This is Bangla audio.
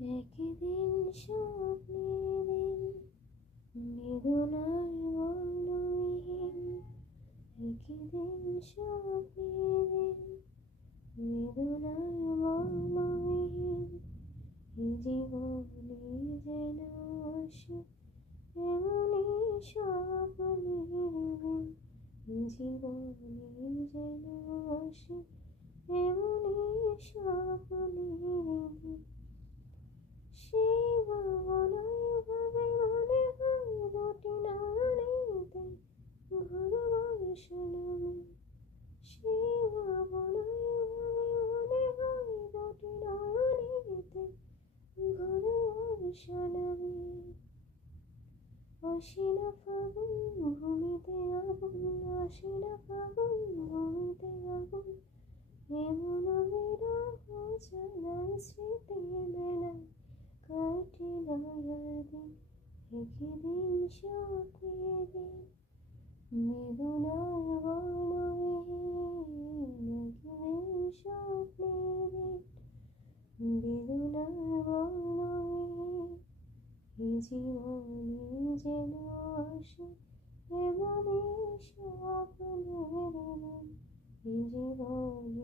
একদিন স্বপ্নের বেদনার বর্ণহীন, একদিন স্বপ্নের বেদনার বর্ণহীন, এই জীবনে যেন আসে এমনই স্বপ্নের দিন, এই জীবনে যেন আসে এমনই স্বপ্নের দিন। সেই ভাবনায় ভাবে মনে হয় দুটি নয়নেতে ভোর বর্ষণ আমি। সেই ভাবনায় ভাবে মনে হয় দুটি নয়নেতে ভোর বর্ষণ আমি। আশিনা ফাগুন ভূমিতে আগুন, আশিনা ফাগুন ভূমিতে আগুন, এমন বিরহ জ্বালায় স্মৃতির মেলায় কাটে না আর দিন। একদিন স্বপ্নের দিন বেদনার বর্ণহীন, একদিন স্বপ্নের দিন বেদনার বর্ণহীন, এই জীবনে যেন আসে এমনই স্বপ্নের দিন, এই জীবনে